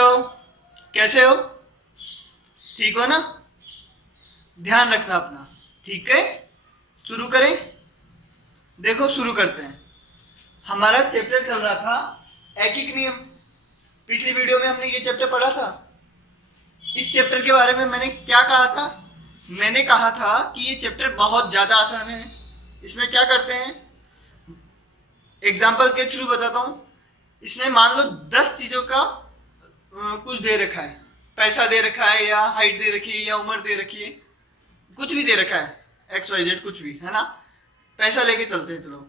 बच्चों, कैसे हो? ठीक हो ना? ध्यान रखना अपना, ठीक है? शुरू करें? देखो शुरू करते हैं। हमारा चैप्टर चल रहा था एकिक नियम। पिछली वीडियो में हमने ये चैप्टर पढ़ा था। इस चैप्टर के बारे में मैंने क्या कहा था? मैंने कहा था कि ये चैप्टर बहुत ज्यादा आसान है। इसमें क्या करते हैं, एग्जाम्पल के थ्रू बताता हूं। इसमें मान लो 10 चीजों का कुछ दे रखा है, पैसा दे रखा है या हाइट दे रखी है या उम्र दे रखी है, कुछ भी दे रखा है, XYZ कुछ भी, है ना? पैसा लेके चलते हैं, चलो।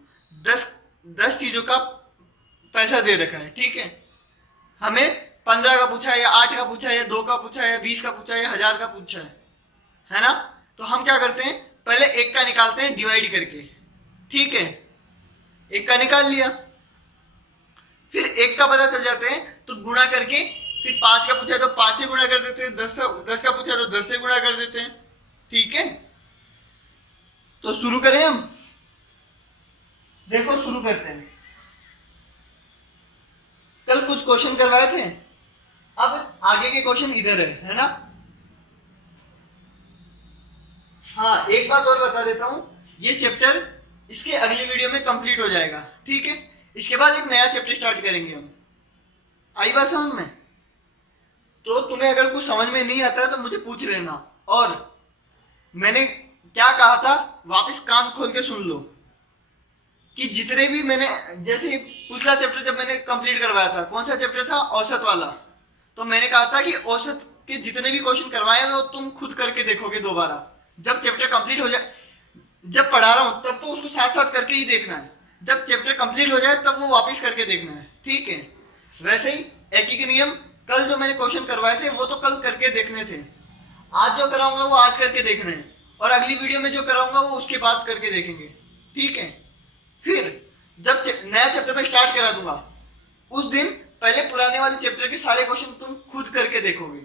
10 चीजों का पैसा दे रखा है, ठीक है? हमें 15 का पूछा है या 8 का पूछा है या 2 का पूछा है या 20 का पूछा है या 1000 का पूछा है ना? तो हम क्या करते हैं, पहले एक का निकालते हैं डिवाइड करके, ठीक है? एक का निकाल लिया, फिर एक का पता चल जाते हैं तो गुणा करके, फिर 5 का पूछा तो 5 से गुणा कर देते हैं, 10 का पूछा तो 10 से गुणा कर देते हैं, ठीक है? तो शुरू करें हम। देखो शुरू करते हैं। कल कुछ क्वेश्चन करवाए थे, अब आगे के क्वेश्चन इधर है ना? हाँ, एक बात और बता देता हूं, ये चैप्टर इसके अगली वीडियो में कंप्लीट हो जाएगा, ठीक है? इसके बाद एक नया चैप्टर स्टार्ट करेंगे हम। आई बात समझ में? तो तुम्हें अगर कुछ समझ में नहीं आता है तो मुझे पूछ लेना। और मैंने क्या कहा था, वापस कान खोल के सुन लो कि जितने भी मैंने, जैसे पिछला चैप्टर जब मैंने कंप्लीट करवाया था, कौन सा चैप्टर था? औसत वाला। तो मैंने कहा था कि औसत के जितने भी क्वेश्चन करवाए हैं वो तुम खुद करके देखोगे दोबारा। जब चैप्टर कंप्लीट हो जाए, जब पढ़ा रहा हूं तब तो उसको साथ साथ करके ही देखना है, जब चैप्टर कंप्लीट हो जाए तब वो वापस करके देखना है, ठीक है? वैसे ही एकिक नियम, कल जो मैंने क्वेश्चन करवाए थे वो तो कल करके देखने थे, आज जो कराऊंगा वो आज करके देखना है, और अगली वीडियो में जो कराऊंगा वो उसके बाद करके देखेंगे, ठीक है? फिर जब नया चैप्टर में स्टार्ट करा दूंगा उस दिन पहले पुराने वाले चैप्टर के सारे क्वेश्चन तुम खुद करके देखोगे,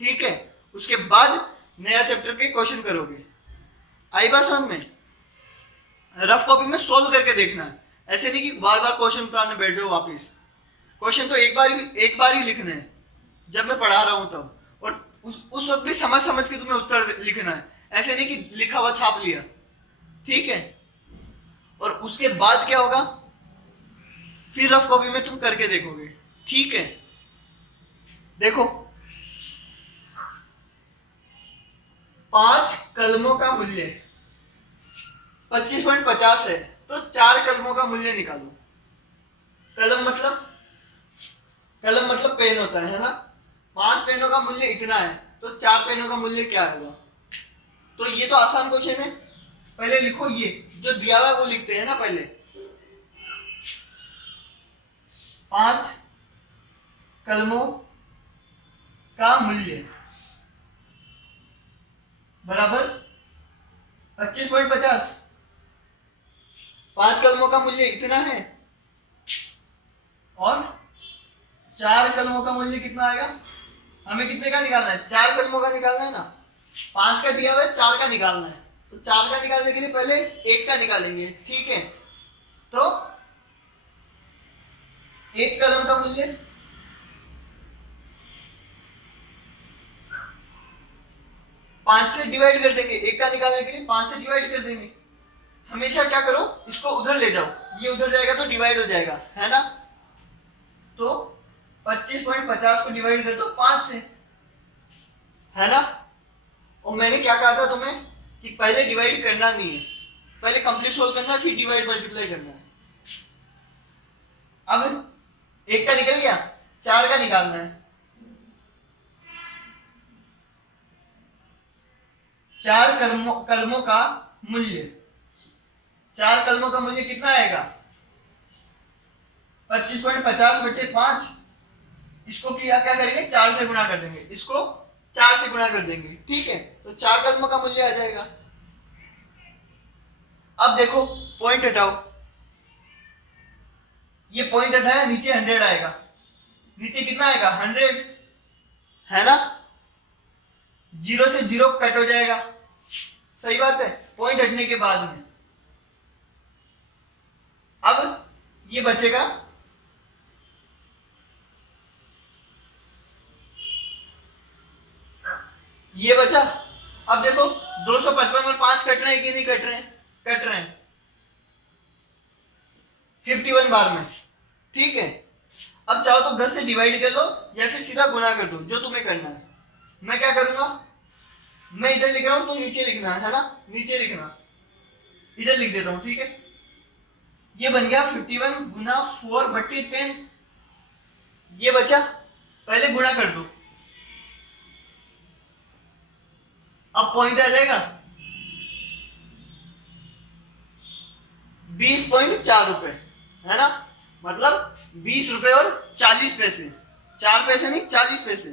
ठीक है? उसके बाद नया चैप्टर के क्वेश्चन करोगे। आई बात समझ में? रफ कॉपी में सोल्व करके देखना है, ऐसे नहीं कि बार बार क्वेश्चन उतारने बैठ जाओ वापिस। क्वेश्चन तो एक बार ही लिखने हैं जब मैं पढ़ा रहा हूं तब, और उस वक्त भी समझ समझ के तुम्हें उत्तर लिखना है, ऐसे नहीं कि लिखा हुआ छाप लिया, ठीक है? और उसके बाद क्या होगा, फिर रफ कॉपी में तुम करके देखोगे, ठीक है? देखो, 5 कलमों का मूल्य 25.50 है, तो 4 कलमों का मूल्य निकालो। कलम मतलब पेन होता है ना? 5 पेनों का मूल्य इतना है, तो 4 पेनों का मूल्य क्या होगा? तो ये तो आसान क्वेश्चन है। पहले लिखो, ये जो दिया हुआ है वो लिखते हैं ना पहले। 5 कलमों का मूल्य बराबर 25.50। 5 कलमों का मूल्य इतना है, और 4 कलमों का मूल्य कितना आएगा? हमें कितने का निकालना है? 4 कलमों का निकालना है ना? 5 का दिया हुआ है, 4 का निकालना है, तो 4 का निकालने के लिए पहले 1 का निकालेंगे, ठीक है? तो 1 कलम का मूल्य 5 से डिवाइड कर देंगे। 1 का निकालने के लिए 5 से डिवाइड कर देंगे। हमेशा क्या करो, इसको उधर ले जाओ, ये उधर जाएगा तो डिवाइड हो जाएगा, है ना? तो 25.50 को डिवाइड कर दो 5 से, है ना? और मैंने क्या कहा था तुम्हें कि पहले डिवाइड करना नहीं है, पहले कंप्लीट सोल्व करना है, फिर डिवाइड मल्टीप्लाई करना है। अब 1 का निकल गया, 4 का निकालना है। 4 कलमों का मूल्य, 4 कलमों का मूल्य कितना आएगा? 25.50 बटे 5। इसको क्या करेंगे, 4 से गुणा कर देंगे, इसको 4 से गुणा कर देंगे, ठीक है? तो 4 कलमों का मूल्य आ जाएगा। अब देखो, पॉइंट हटाओ, ये पॉइंट हटाया, नीचे 100 आएगा। नीचे कितना आएगा? 100, है ना? 0 से 0 कट हो जाएगा, सही बात है, पॉइंट हटने के बाद में। अब ये बचेगा ये बचा। अब देखो 255 और 5 कट रहे हैं कि नहीं कट रहे हैं? कट रहे हैं 51 बार में, ठीक है। अब चाहो तो 10 से डिवाइड कर लो या फिर सीधा गुणा कर दो, जो तुम्हें करना है। मैं क्या करूंगा, मैं इधर लिख रहा हूं, तुम नीचे लिखना है ना, नीचे लिखना, इधर लिख देता हूं, ठीक है। ये बन गया 51 गुना 4/10। ये बचा, पहले गुणा कर दो, अब पॉइंट आ जाएगा 20.4 रुपए, है ना। मतलब 20 रुपए और 40 पैसे, 4 पैसे नहीं 40 पैसे।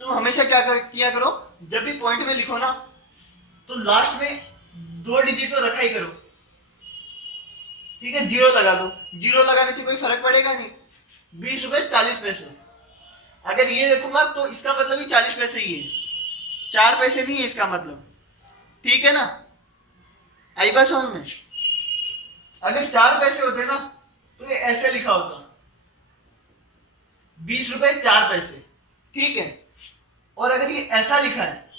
तुम हमेशा किया करो, जब भी पॉइंट में लिखो ना तो लास्ट में 2 डिजिट तो रखा ही करो, ठीक है। जीरो लगा दो, जीरो लगाने से कोई फर्क पड़ेगा नहीं। 20 रुपए 40 पैसे, अगर ये देखूंगा तो इसका मतलब ही 40 पैसे ही है, 4 पैसे नहीं है इसका मतलब, ठीक है ना। आई बात समझ में? अगर 4 पैसे होते ना तो ये ऐसे लिखा होता 20 रुपए 4 पैसे, ठीक है। और अगर ये ऐसा लिखा है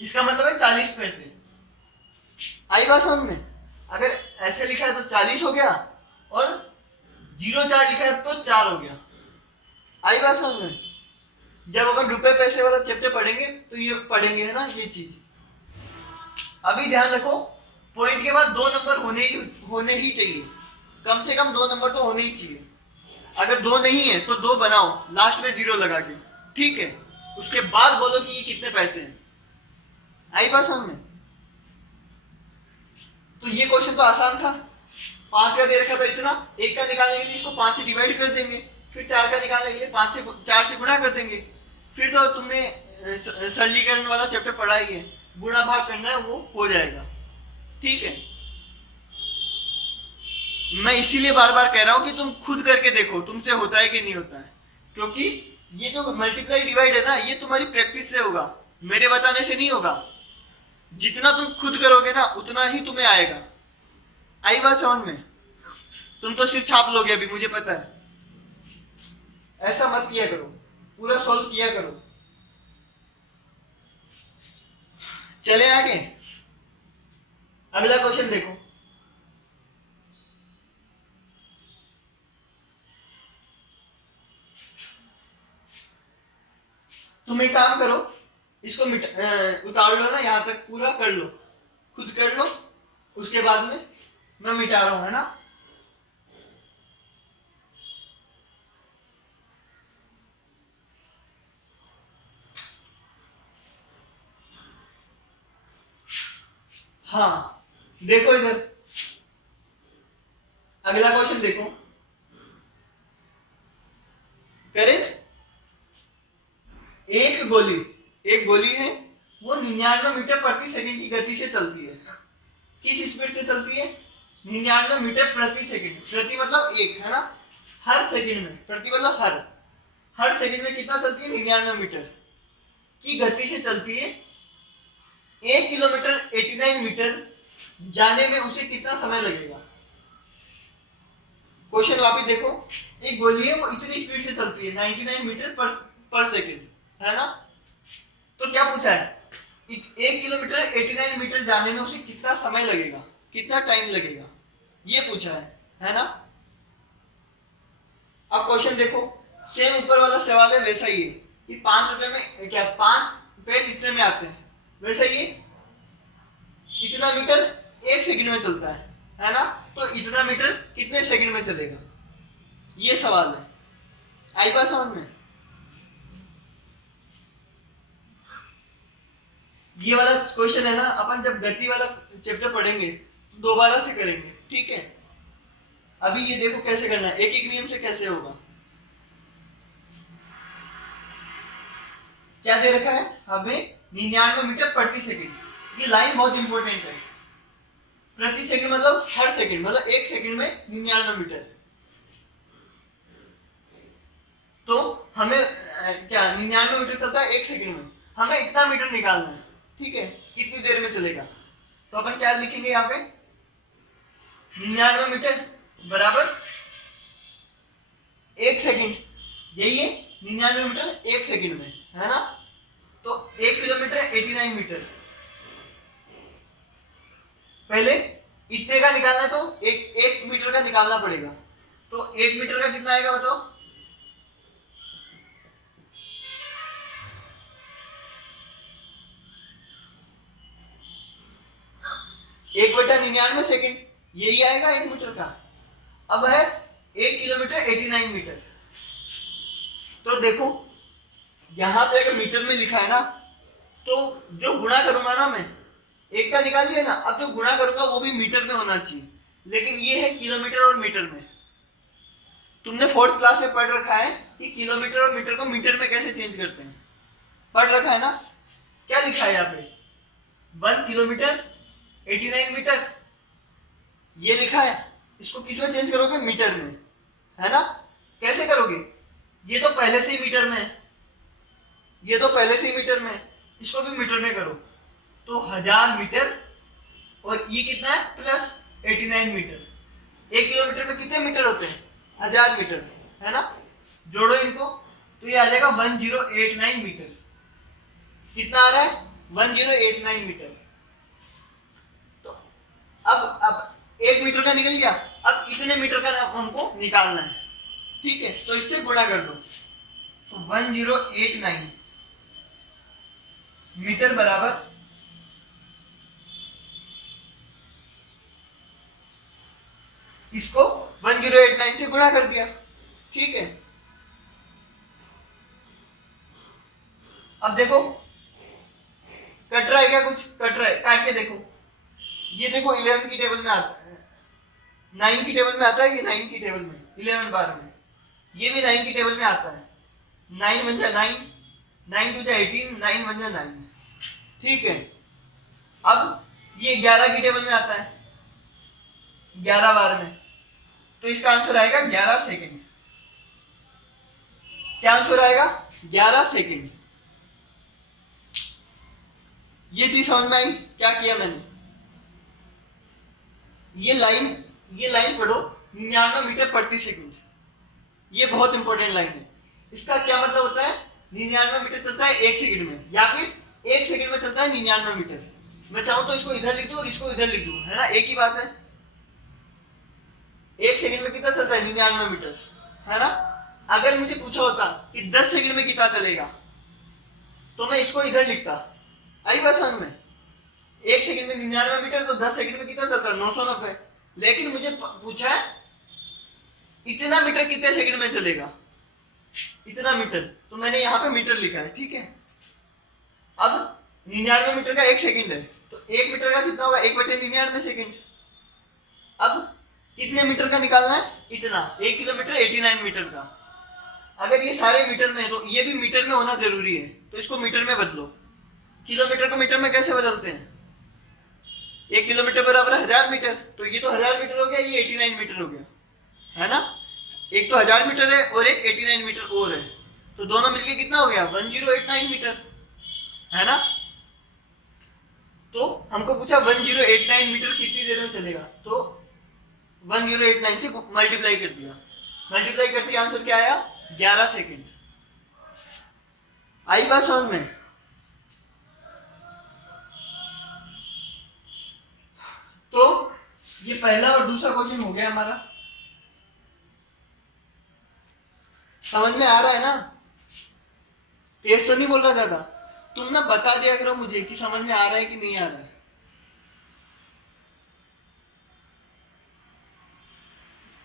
इसका मतलब है 40 पैसे। आई बात समझ में? अगर ऐसे लिखा है तो 40 हो गया और 0.4 लिखा है तो 4 हो गया। आई बात समझ में? जब अपन रुपए पैसे वाला चैप्टर पढ़ेंगे तो ये पढ़ेंगे, है ना, ये चीज। अभी ध्यान रखो, पॉइंट के बाद 2 नंबर होने ही चाहिए, कम से कम 2 नंबर तो होने ही चाहिए। अगर 2 नहीं है तो 2 बनाओ लास्ट में 0 लगा के, ठीक है। उसके बाद बोलो कि ये कितने पैसे हैं। आई बात समझ में? तो ये क्वेश्चन तो आसान था, 5 का दे रखा था इतना, 1 का निकालने के लिए इसको 5 से डिवाइड कर देंगे, फिर 4 का निकालने के लिए 4 से गुणा कर देंगे। फिर तो तुमने सरलीकरण वाला चैप्टर पढ़ा ही है, गुणा भाग करना है, वो हो जाएगा, ठीक है। मैं इसीलिए बार बार कह रहा हूं कि तुम खुद करके देखो तुमसे होता है कि नहीं होता है, क्योंकि ये जो मल्टीप्लाई डिवाइड है ना, ये तुम्हारी प्रैक्टिस से होगा, मेरे बताने से नहीं होगा। जितना तुम खुद करोगे ना उतना ही तुम्हें आएगा। आई बात समझ में? तुम तो सिर्फ छाप लोगे अभी, मुझे पता है। ऐसा मत किया करो, पूरा सॉल्व किया करो। चले आगे, अगला क्वेश्चन देखो। तुम एक काम करो, इसको उतार लो ना, यहां तक पूरा कर लो, खुद कर लो, उसके बाद में मैं मिटा रहा हूं, है ना। हाँ देखो इधर, अगला क्वेश्चन देखो, करें। एक गोली है, वो 99 मीटर प्रति सेकंड की गति से चलती है। किस स्पीड से चलती है? 99 मीटर प्रति सेकंड, प्रति मतलब एक, है ना। हर सेकंड में, प्रति मतलब हर सेकंड में कितना चलती है? 99 मीटर की गति से चलती है। 1 किलोमीटर 89 मीटर जाने में उसे कितना समय लगेगा? क्वेश्चन वापस देखो, एक गोली है, वो इतनी स्पीड से चलती है 99 मीटर पर सेकंड, है ना। तो क्या पूछा है? 1 किलोमीटर 89 मीटर जाने में उसे कितना समय लगेगा, कितना टाइम लगेगा, ये पूछा है ना। अब क्वेश्चन देखो, सेम ऊपर वाला सवाल है वैसा ही है कि 5 रुपए में क्या 5 पेन इतने में आते हैं, वैसा ही इतना मीटर 1 सेकंड में चलता है ना। तो इतना मीटर कितने सेकंड में चलेगा, ये सवाल है। आई बात समझ में? ये वाला क्वेश्चन है ना, अपन जब गति वाला चैप्टर पढ़ेंगे तो दोबारा से करेंगे, ठीक है। अभी ये देखो कैसे करना है, एक एक नियम से कैसे होगा। क्या दे रखा है हमें? 99 मीटर प्रति सेकंड। ये लाइन बहुत इंपॉर्टेंट है। प्रति सेकंड मतलब हर सेकंड, मतलब 1 सेकंड में 99 मीटर। तो हमें क्या 99 मीटर चलता है 1 सेकंड में, हमें इतना मीटर निकालना है, ठीक है। कितनी देर में चलेगा? तो अपन क्या लिखेंगे यहाँ पे? 99 मीटर बराबर 1 सेकंड, यही है 99 मीटर 1 सेकंड में, है ना। तो 1 किलोमीटर 89 मीटर। पहले इतने का निकालना है तो एक मीटर का निकालना पड़ेगा। तो 1 मीटर का कितना आएगा बताओ? एक बटा 99 सेकेंड, यही आएगा 1 मीटर का। अब है 1 किलोमीटर 89 मीटर। तो देखो यहां पे अगर मीटर में लिखा है ना, तो जो गुणा करूंगा ना मैं, एक का निकाल लिया ना, अब जो गुणा करूंगा वो भी मीटर में होना चाहिए, लेकिन ये है किलोमीटर और मीटर में। तुमने 4th क्लास में पढ़ रखा है कि किलोमीटर और मीटर को मीटर में कैसे चेंज करते हैं, पढ़ रखा है ना? क्या लिखा है यहाँ पे? 1 किलोमीटर 89 मीटर, ये लिखा है। इसको किस में चेंज करोगे? मीटर में, है ना? कैसे करोगे? ये तो पहले से ही मीटर में है, ये तो पहले से ही मीटर में है, इसको भी मीटर में करो तो 1000 मीटर, और ये कितना है? Plus 89 metre. 1 किलोमीटर में कितने मीटर होते हैं? 1000 मीटर, है ना? जोड़ो इनको तो ये आ जाएगा 1089 मीटर। कितना आ रहा है? 1089 मीटर। तो अब 1 मीटर का निकल गया, अब इतने मीटर का हमको निकालना है, ठीक है? तो इससे गुणा कर दो, तो 1089 मीटर बराबर इसको 1089 से गुणा कर दिया, ठीक है? अब देखो कट रहा है क्या? कुछ कट रहा है, काट के देखो। ये देखो 11 की टेबल में आता है, 9 की टेबल में आता है, ये 9 की टेबल में, 11 बार में, ये भी 9 की टेबल में आता है। 9 बन जा 9, 9 टू जा 18, 9 बन जा 9, ठीक है? अब ये 11 की टेबल में आता है, 11 बार में, तो इसका आंसर आएगा 11 सेकेंड। क्या आंसर आएगा? 11 सेकेंड। ये चीज समझ में आई? क्या किया मैंने? ये लाइन पढ़ो, 99 मीटर प्रति सेकंड। ये बहुत इंपॉर्टेंट लाइन है। इसका क्या मतलब होता है? 99 मीटर चलता है 1 सेकंड में, या फिर 1 सेकंड में चलता है 99 मीटर। मैं चाहूं तो इसको इधर लिख दूं और इसको इधर लिख दूं, है ना? एक ही बात है। 1 सेकंड में कितना चलता है? 99 मीटर, है ना? अगर मुझे पूछा होता कि 10 सेकंड में कितना चलेगा, तो मैं इसको इधर लिखता। आई बात समझ में? 1 सेकंड में 99 मीटर, तो 10 सेकंड में कितना चलता है? 990। लेकिन मुझे पूछा है इतना मीटर कितने सेकंड में चलेगा, इतना मीटर, तो मैंने यहाँ पे मीटर लिखा है, ठीक है? अब 99 मीटर का 1 सेकंड है, तो 1 मीटर का कितना होगा? 1/99 सेकंड। अब कितने मीटर का निकालना है? इतना, 1 किलोमीटर 89 मीटर का। अगर ये सारे मीटर में है तो ये भी मीटर में होना जरूरी है, तो इसको मीटर में बदलो। किलोमीटर को मीटर में कैसे बदलते हैं? 1 किलोमीटर बराबर 1000 मीटर, तो ये तो 1000 मीटर हो गया, ये 89 मीटर हो गया, है ना? एक तो 1000 मीटर है और एक 89 मीटर और है, तो दोनों मिलके कितना हो गया? 1089 मीटर, है ना? तो हमको पूछा 1089 मीटर कितनी देर में चलेगा, तो 1089 से मल्टीप्लाई कर दिया। मल्टीप्लाई करते आंसर क्या आया? 11 सेकेंड। आई बात समझ में? तो ये पहला और दूसरा क्वेश्चन हो गया हमारा। समझ में आ रहा है ना? तेज तो नहीं बोल रहा ज्यादा? तुम ना बता दिया करो मुझे कि समझ में आ रहा है कि नहीं आ रहा है।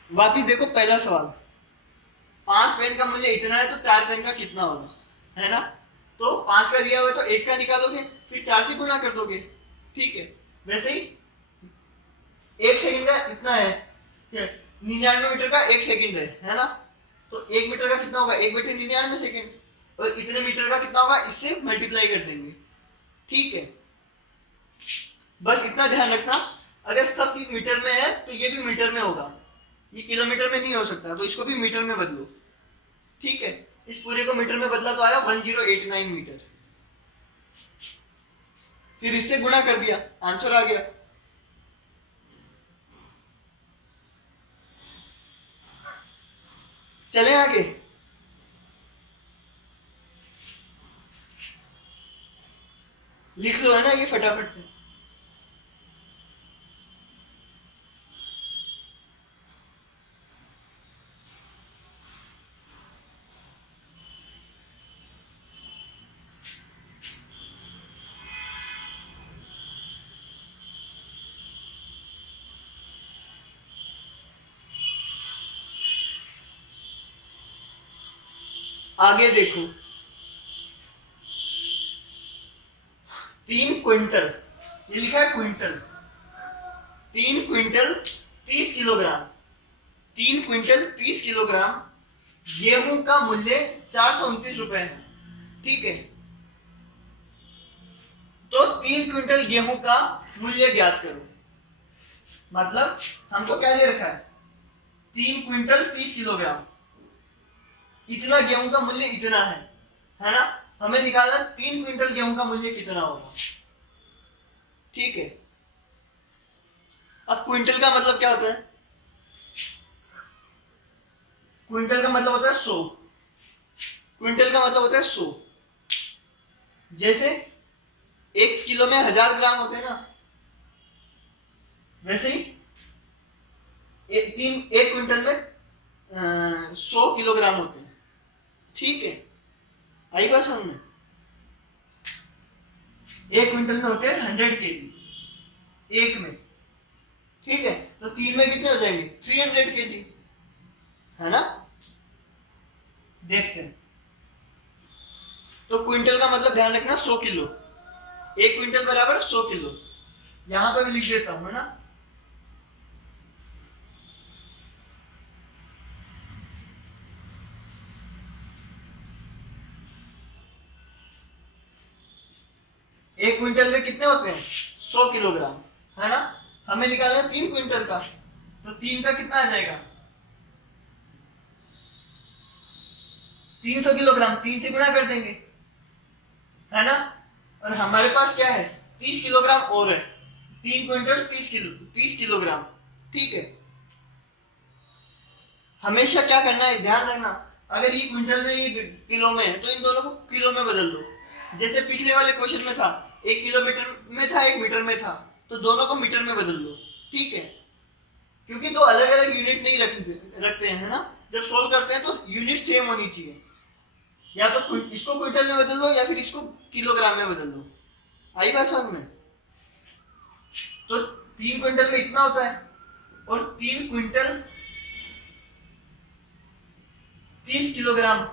वापिस देखो पहला सवाल, 5 पेन का मूल्य इतना है, तो 4 पेन का कितना होगा, है ना? तो 5 का दिया हुआ है तो 1 का निकालोगे, फिर 4 से गुणा कर दोगे, ठीक है? वैसे ही 1 सेकंड का इतना है, 99 मीटर का 1 सेकंड है ना? तो 1 मीटर का कितना होगा? 1/99 सेकंड, और इतने मीटर का कितना होगा? इससे मल्टीप्लाई कर देंगे, ठीक है? बस इतना ध्यान रखना, अगर सब चीज मीटर में है तो ये भी मीटर में होगा, ये किलोमीटर में नहीं हो सकता, तो इसको भी मीटर में बदलो, ठीक है? इस पूरे को मीटर में बदला तो आया 1089 मीटर, फिर इससे गुणा कर दिया, आंसर आ गया। चले आगे। लिख लो है ना ये फटाफट से। आगे देखो, 3 क्विंटल, ये लिखा है quintal, 3 quintal 30 kilogram, 3 quintal 30 kilogram गेहूं का मूल्य 429 रुपए है। ठीक है, तो 3 क्विंटल गेहूं का मूल्य ज्ञात करो। मतलब हमको क्या दे रखा है, 3 क्विंटल 30 किलोग्राम, इतना गेहूं का मूल्य इतना है ना। हमें निकालना 3 क्विंटल गेहूं का मूल्य कितना होगा। ठीक है, अब क्विंटल का मतलब क्या होता है, क्विंटल का मतलब होता है 100, क्विंटल का मतलब होता है 100। जैसे 1 किलो में 1000 ग्राम होते हैं ना, वैसे ही 1 क्विंटल में 100 किलोग्राम होते हैं। ठीक है, आई बात समझ में। 1 क्विंटल में होते हैं 100 kg एक में। ठीक है, तो 3 में कितने हो जाएंगे, 300 kg, है ना। देखते हैं, तो क्विंटल का मतलब ध्यान रखना 100 किलो, 1 क्विंटल बराबर 100 किलो, यहां पे भी लिख देता हूं, है ना। एक क्विंटल में कितने होते हैं, 100 किलोग्राम, है ना। हमें निकालना है 3 क्विंटल का, तो 3 का कितना आ जाएगा, 300 किलोग्राम, 3 से गुणा कर देंगे, है ना। और हमारे पास क्या है, 30 किलोग्राम और है, 3 क्विंटल 30 किलोग्राम। ठीक है, हमेशा क्या करना है, ध्यान रखना, अगर ये क्विंटल में, ये किलो में है, तो इन दोनों को किलो में बदल दो। जैसे पिछले वाले क्वेश्चन में था 1 किलोमीटर में था, 1 मीटर में था, तो दोनों को मीटर में बदल दो। ठीक है, क्योंकि दो अलग अलग यूनिट नहीं रखते हैं ना, जब सोल्व करते हैं तो यूनिट सेम होनी चाहिए। या तो इसको क्विंटल में बदल दो या फिर इसको किलोग्राम में बदल दो। आई बात समझ में। तो 3 क्विंटल में इतना होता है, और 3 क्विंटल 30 किलोग्राम,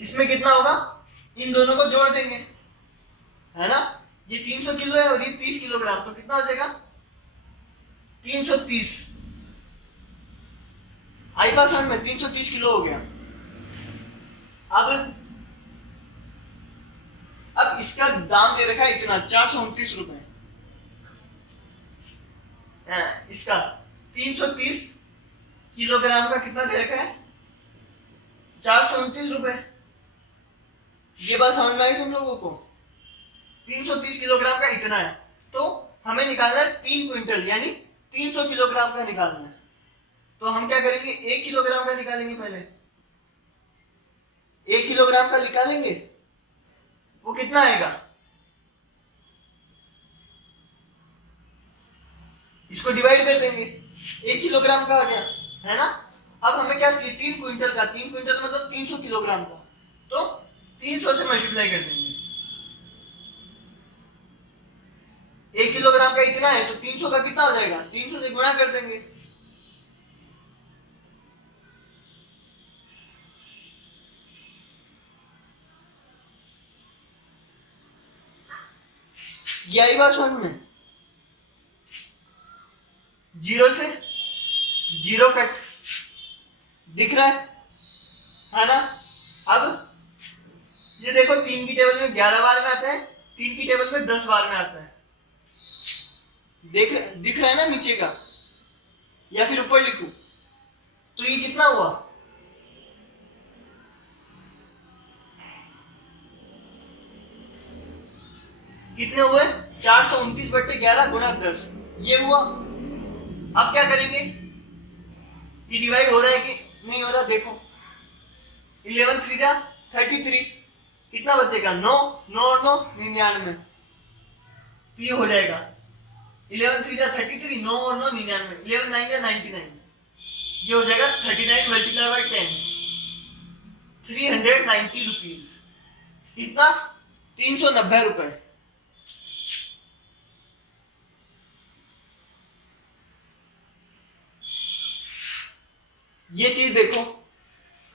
इसमें कितना होगा, इन दोनों को जोड़ देंगे, है ना। ये 300 किलो है और ये 30 किलोग्राम, तो कितना हो जाएगा, 330। आई बात समझ में, 330 किलो हो गया। अब इसका दाम दे रखा है इतना, 429 रुपए। इसका 330 किलोग्राम का कितना दे रखा है, 429 रुपए। ये बात समझ में आई तुम लोगों को, 330 किलोग्राम का इतना है, तो हमें निकालना है 3 क्विंटल, यानी 300 किलोग्राम का निकालना है। तो हम क्या करेंगे, 1 किलोग्राम का निकालेंगे पहले, 1 किलोग्राम का निकालेंगे, वो कितना आएगा, इसको डिवाइड कर देंगे, 1 किलोग्राम का आ गया, है ना। अब हमें क्या चाहिए, 3 क्विंटल का, 3 क्विंटल मतलब 300 किलोग्राम का, तो 300 से मल्टीप्लाई कर देंगे। 1 किलोग्राम का इतना है, तो 300 का कितना हो जाएगा, 300 से गुणा कर देंगे। ये आई बात समझ में। 0 से 0 कट दिख रहा है ना। अब ये देखो, 3 की टेबल में 11 बार में आता है, 3 की टेबल में 10 बार में आता है, दिख रहा है ना नीचे का, या फिर ऊपर लिखूं, तो ये कितना हुआ, कितने हुए, 429/11 गुणा 10, ये हुआ। अब क्या करेंगे, ये डिवाइड हो रहा है कि नहीं हो रहा, देखो 11 3 जा 33, कितना बचेगा? 9, 9 और 9 99, तो ये हो जाएगा 11 3 जा 33, 9 और 9 99, 11 9 जा 99, ये हो जाएगा 39 मल्टीप्लाई बाई 10, 390 रुपीज। कितना? 390 रुपए। ये चीज देखो,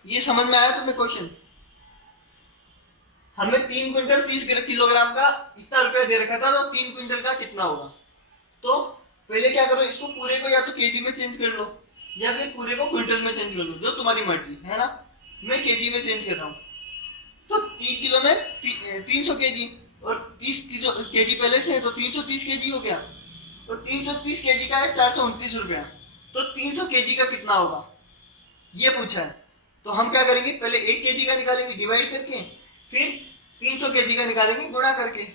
ये समझ में आया तुम्हें क्वेश्चन? हमें 3 क्विंटल 30 किलोग्राम का इतना रुपया दे रखा था, तो 3 क्विंटल का कितना होगा? तो पहले क्या करो, इसको पूरे को या तो केजी में चेंज कर लो या फिर पूरे को क्विंटल में चेंज कर लो, जो तुम्हारी मर्जी है ना। मैं केजी में चेंज कर रहा हूँ, तो 3 किलो में 300 केजी, और 30 केजी पहले से, तो 330 केजी हो गया, तो 330 केजी का है 429 रुपया, तो 300 केजी का कितना होगा ये पूछा है। तो हम क्या करेंगे, पहले 1 केजी का निकालेंगे डिवाइड करके, फिर 300 केजी का निकालेंगे गुणा करके।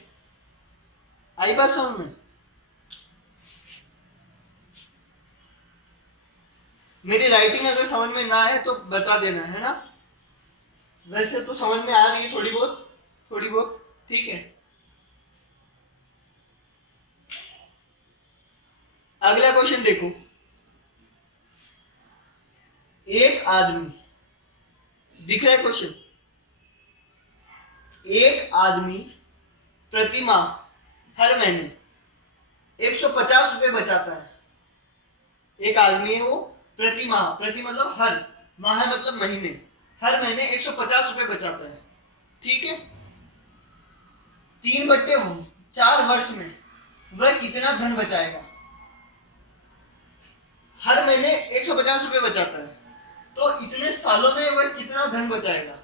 आई बात समझ में? मेरी राइटिंग अगर समझ में ना आए तो बता देना, है ना। वैसे तो समझ में आ रही है थोड़ी बहुत, ठीक है। अगला क्वेश्चन देखो, एक आदमी, दिख रहा है क्वेश्चन? एक आदमी प्रति माह हर महीने 150 रुपए बचाता है। एक आदमी है वो प्रति माह, प्रति मतलब हर, माह मतलब महीने, हर महीने 150 रुपए बचाता है, ठीक है। 3/4 वर्ष में वह कितना धन बचाएगा? हर महीने 150 रुपए बचाता है, तो इतने सालों में वह कितना धन बचाएगा?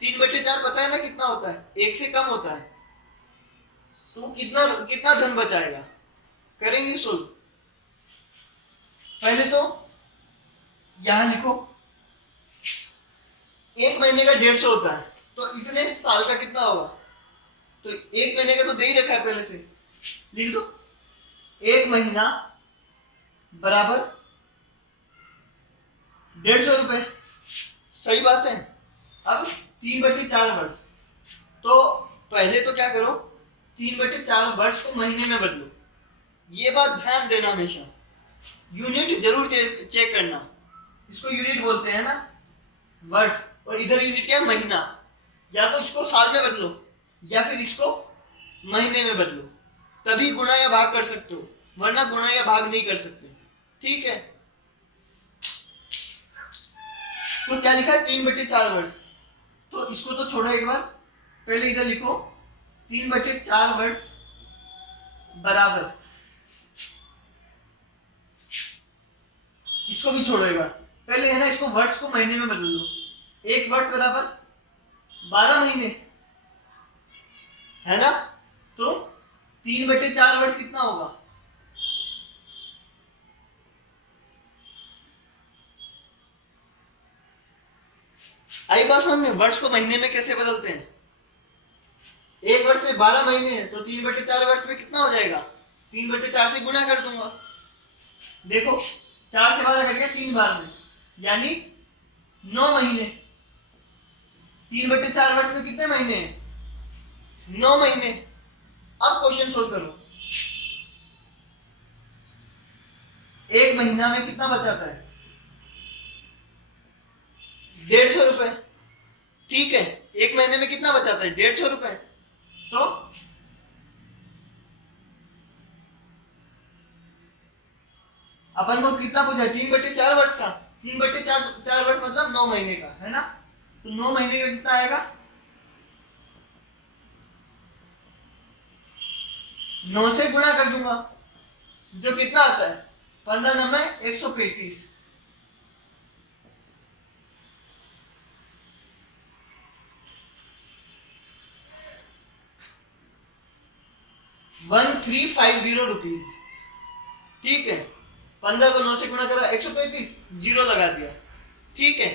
3/4 पता है ना कितना होता है? 1 से कम होता है, तो कितना धन बचाएगा? करेंगे सोल्व। पहले तो यहां लिखो, एक महीने का 150 होता है, तो इतने साल का कितना होगा? तो एक महीने का तो दे ही रखा है पहले से, लिख दो। एक महीना बराबर 150 रुपए, सही बात है। अब 3/4 वर्ष, तो पहले तो क्या करो, 3/4 वर्ष को महीने में बदलो। ये बात ध्यान देना हमेशा, यूनिट जरूर चेक करना। इसको यूनिट बोलते हैं ना, वर्ष, और इधर यूनिट क्या है? महीना। या तो इसको साल में बदलो या फिर इसको महीने में बदलो, तभी गुणा या भाग कर सकते हो, वरना गुणा या भाग नहीं कर सकते, ठीक है। तो क्या लिखा है? 3/4 वर्ष, तो इसको तो छोड़ो एक बार, पहले इधर लिखो 3/4 वर्ष बराबर, इसको भी छोड़ो एक बार, पहले है ना इसको वर्ष को महीने में बदल लो। एक वर्ष बराबर 12 महीने, है ना। तो 3/4 वर्ष कितना होगा? आई बात समझ में? वर्ष को महीने में कैसे बदलते हैं? एक वर्ष में 12 महीने हैं, तो 3/4 वर्ष में कितना हो जाएगा? 3/4 से गुणा कर दूंगा। देखो 4 से 12 कट गया 3 बार में, यानी 9 महीने। 3/4 वर्ष में कितने महीने हैं? 9 महीने। अब क्वेश्चन सोल्व करो, एक महीना में कितना बचाता है? 150 रुपए, ठीक है। एक महीने में कितना बचाता है? 150 रुपए। तो अपन को कितना पूछा? 3/4 वर्ष का। 3/4 वर्ष मतलब 9 महीने का, है ना। तो 9 महीने का कितना आएगा? 9 से गुणा कर दूंगा, जो कितना आता है? 15 9 135। 1350 रुपीज, ठीक है। 15 को 9 से गुणा करा 135, जीरो लगा दिया, ठीक है।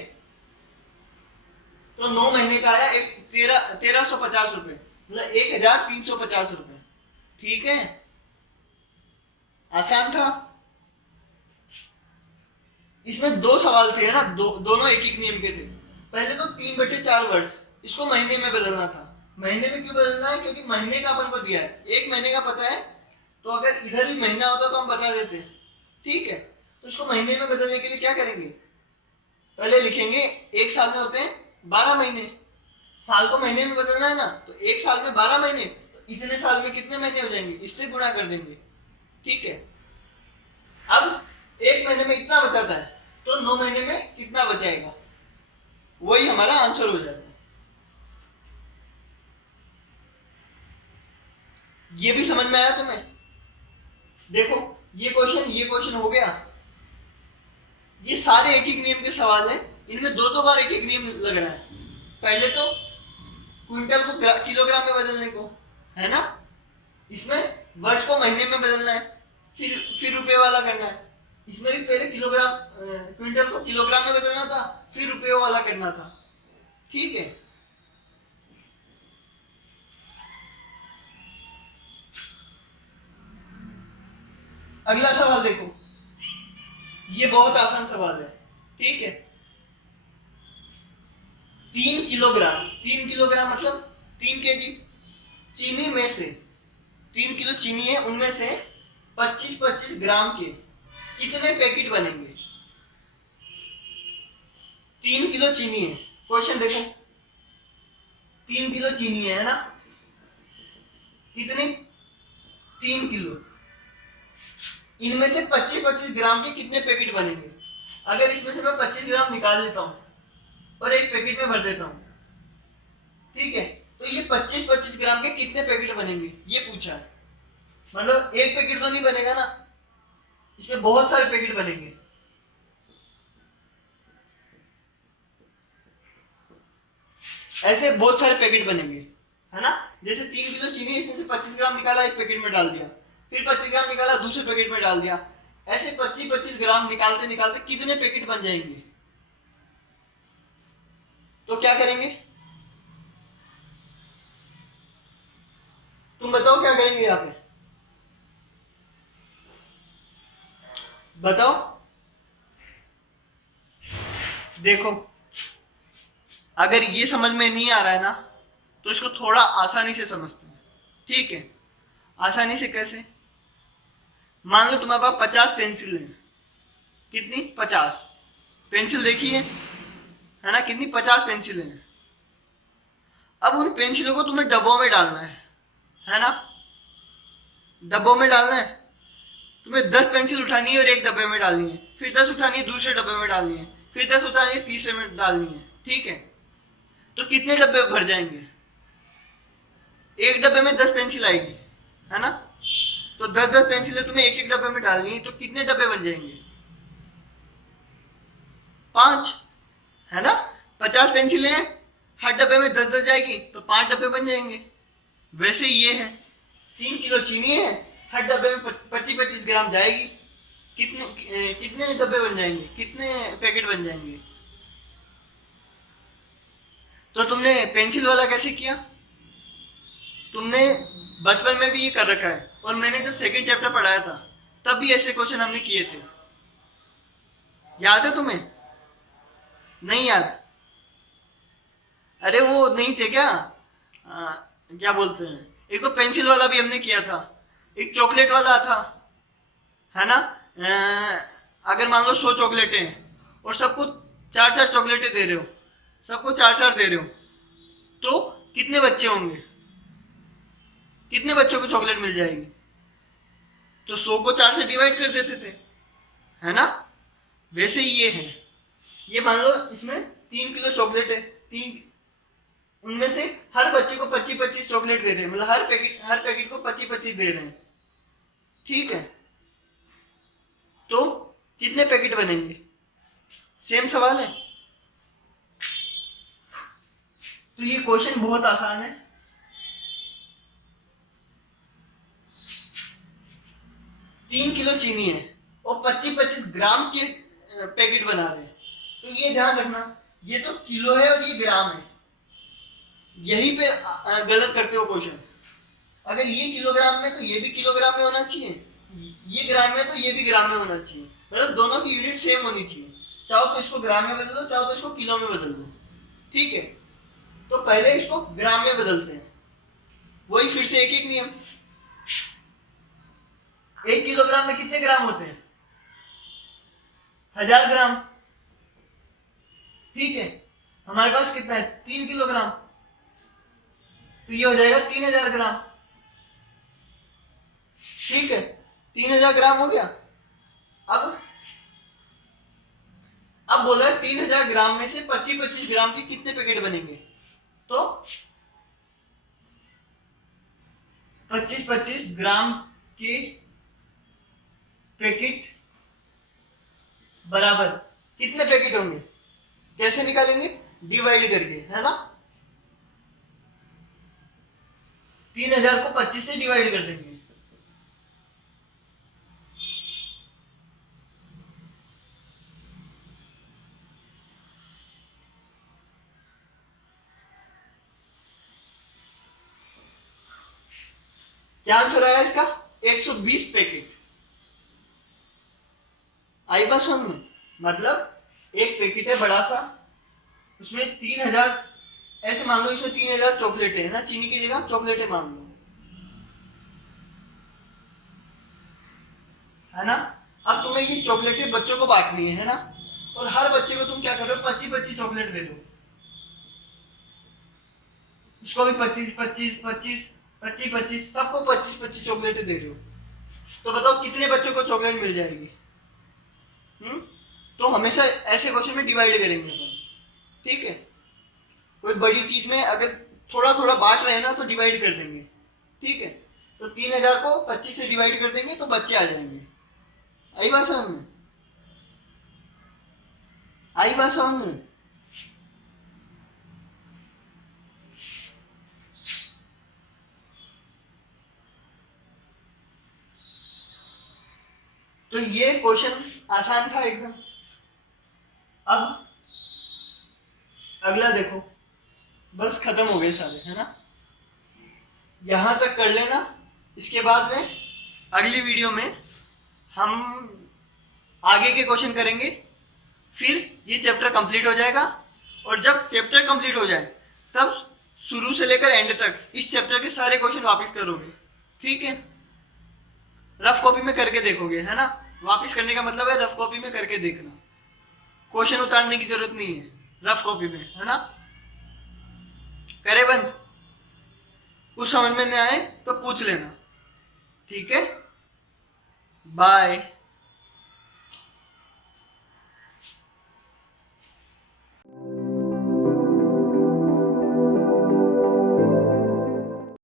तो 9 महीने का आया 1350 रुपए, मतलब 1350 रुपए, ठीक है। आसान था। इसमें 2 सवाल थे ना, दोनों एक नियम के थे। पहले तो 3/4 वर्ष, इसको महीने में बदलना था, महीने में क्यों बदलना है? क्योंकि महीने का अपन को दिया है, एक महीने का पता है, तो अगर इधर भी महीना होता तो हम बता देते। ठीक है, तो इसको महीने में बदलने के लिए क्या करेंगे, पहले लिखेंगे एक साल में होते हैं 12 महीने, साल को महीने में बदलना है ना, तो एक साल में 12 महीने, तो इतने साल में कितने महीने हो जाएंगे, इससे गुणा कर देंगे। ठीक है, अब एक महीने में इतना बचाता है तो 9 महीने में कितना बचाएगा, वही हमारा आंसर हो जाएगा। ये भी समझ में आया तुम्हें? देखो ये क्वेश्चन हो गया। ये सारे एक एक नियम के सवाल हैं, इनमें दो बार एक एक नियम लग रहा है। पहले तो क्विंटल को किलोग्राम में बदलने को है ना, इसमें वर्ष को महीने में बदलना है, फिर रुपए वाला करना है। इसमें भी पहले क्विंटल को किलोग्राम में बदलना था, फिर रुपये वाला करना था। ठीक है, अगला सवाल देखो, ये बहुत आसान सवाल है। ठीक है, 3 किलोग्राम मतलब 3 केजी चीनी में से, 3 किलो चीनी है, उनमें से 25-25 ग्राम के कितने पैकेट बनेंगे? 3 किलो चीनी है, क्वेश्चन देखो, 3 किलो चीनी है ना, कितने, 3 किलो, इनमें से 25-25 ग्राम के कितने पैकेट बनेंगे? अगर इसमें से मैं 25 ग्राम निकाल लेता हूं और एक पैकेट में भर देता हूं, ठीक है, तो ये 25-25 ग्राम के कितने पैकेट बनेंगे ये पूछा है। मतलब एक पैकेट तो नहीं बनेगा ना, इसमें बहुत सारे पैकेट बनेंगे। ऐसे बहुत सारे पैकेट बनेंगे, है ना। जैसे 3 किलो चीनी, इसमें से 25 ग्राम निकाला, एक पैकेट में डाल दिया, फिर 25 ग्राम निकाला, दूसरे पैकेट में डाल दिया। ऐसे 25-25 ग्राम निकालते निकालते कितने पैकेट बन जाएंगे? तो क्या करेंगे, तुम बताओ क्या करेंगे यहाँ पे, बताओ। देखो अगर ये समझ में नहीं आ रहा है ना, तो इसको थोड़ा आसानी से समझते हैं। ठीक है, आसानी से कैसे, मान लो तुम्हारे पास 50 पेंसिल है, कितनी, 50 पेंसिल देखी है ना, कितनी, 50 पेंसिल है। अब उन पेंसिलों को तुम्हें डब्बों में डालना है ना, डब्बों में डालना है। तुम्हें 10 पेंसिल उठानी है और एक डब्बे में डालनी है, फिर 10 उठानी है दूसरे डब्बे में डालनी है, फिर 10 उठानी है तीसरे में डालनी है। ठीक है, तो कितने डब्बे भर जाएंगे? एक डब्बे में 10 पेंसिल आएगी, है ना, तो 10-10 पेंसिलें तुम्हें एक एक डब्बे में डालनी है, तो कितने डब्बे बन जाएंगे? 5, है ना। 50 पेंसिलें हैं, हर डब्बे में 10-10 जाएगी, तो 5 डब्बे बन जाएंगे। वैसे ये है, 3 किलो चीनी है, हर डब्बे में 25-25 ग्राम जाएगी, कितने डब्बे बन जाएंगे, कितने पैकेट बन जाएंगे? तो तुमने पेंसिल वाला कैसे किया? तुमने बचपन में भी ये कर रखा है, और मैंने जब सेकंड चैप्टर पढ़ाया था तब भी ऐसे क्वेश्चन हमने किए थे। याद है तुम्हें? नहीं याद? अरे वो नहीं थे क्या, क्या बोलते हैं, एक तो पेंसिल वाला भी हमने किया था, एक चॉकलेट वाला था, है ना। अगर मान लो 100 चॉकलेटें हैं और सबको 4-4 चॉकलेटें दे रहे हो, सबको 4-4 दे रहे हो, तो कितने बच्चे होंगे, कितने बच्चों को चॉकलेट मिल जाएगी? तो 100 को 4 से डिवाइड कर देते थे, है ना। वैसे ये है, ये मान लो इसमें 3 किलो चॉकलेट है, 3, उनमें से हर बच्चे को 25-25 चॉकलेट दे रहे हैं, मतलब हर पैकेट को 25-25 दे रहे हैं। ठीक है, तो कितने पैकेट बनेंगे? सेम सवाल है। तो ये क्वेश्चन बहुत आसान है। तीन किलो चीनी है और 25-25 ग्राम के पैकेट बना रहे हैं, तो ये ध्यान रखना, ये तो किलो है और ये ग्राम है, यहीं पे गलत करते हो क्वेश्चन। अगर ये किलोग्राम में तो ये भी किलोग्राम में होना चाहिए, ये ग्राम में तो ये भी ग्राम में होना चाहिए, मतलब दोनों की यूनिट सेम होनी चाहिए। चाहो तो इसको ग्राम में बदल दो, चाहो तो इसको किलो में बदल दो। ठीक है, तो पहले इसको ग्राम में बदलते हैं। वही फिर से एक एक नियम। 1 किलोग्राम में कितने ग्राम होते हैं? 1000 ग्राम। ठीक है, हमारे पास कितना है? 3 किलोग्राम, तो ये हो जाएगा 3000 ग्राम। ठीक है, 3000 ग्राम हो गया। अब बोल रहा है 3000 ग्राम में से 25-25 ग्राम के कितने पैकेट बनेंगे? तो 25-25 ग्राम के पैकेट बराबर कितने पैकेट होंगे? कैसे निकालेंगे? डिवाइड करके, है ना। 3000 को 25 से डिवाइड कर देंगे। क्या आंसर आया इसका? 120 पैकेट। आई बात समझ में? मतलब एक पैकेट है बड़ा सा, उसमें 3000, ऐसे मान लो इसमें 3000 चॉकलेट है ना, चीनी की जगह चॉकलेट मान लो, है ना। अब तुम्हें ये चॉकलेटें बच्चों को बांटनी है ना, और हर बच्चे को तुम क्या कर रहे हो? 25-25 चॉकलेट दे दो। इसको भी 25-25 सबको 25-25 चॉकलेटें दे रहे हो, तो बताओ कितने बच्चों को चॉकलेट मिल जाएगी? तो हमेशा ऐसे क्वेश्चन में डिवाइड करेंगे अपन। ठीक है, कोई बड़ी चीज में अगर थोड़ा थोड़ा बांट रहे हैं ना, तो डिवाइड कर देंगे। ठीक है, तो 3000 को 25 से डिवाइड कर देंगे तो बच्चे आ जाएंगे। आई बात समझ में? आई बात समझ में? तो ये क्वेश्चन आसान था एकदम। अब अगला देखो, बस खत्म हो गए सारे, है ना। यहां तक कर लेना। इसके बाद में अगली वीडियो में हम आगे के क्वेश्चन करेंगे, फिर ये चैप्टर कंप्लीट हो जाएगा। और जब चैप्टर कंप्लीट हो जाए तब शुरू से लेकर एंड तक इस चैप्टर के सारे क्वेश्चन वापस करोगे। ठीक है, रफ कॉपी में करके देखोगे, है ना। वापस करने का मतलब है रफ कॉपी में करके देखना, क्वेश्चन उतारने की जरूरत नहीं है रफ कॉपी में, है ना। करे बंद, कुछ समझ में नहीं आए तो पूछ लेना। ठीक है, बाय।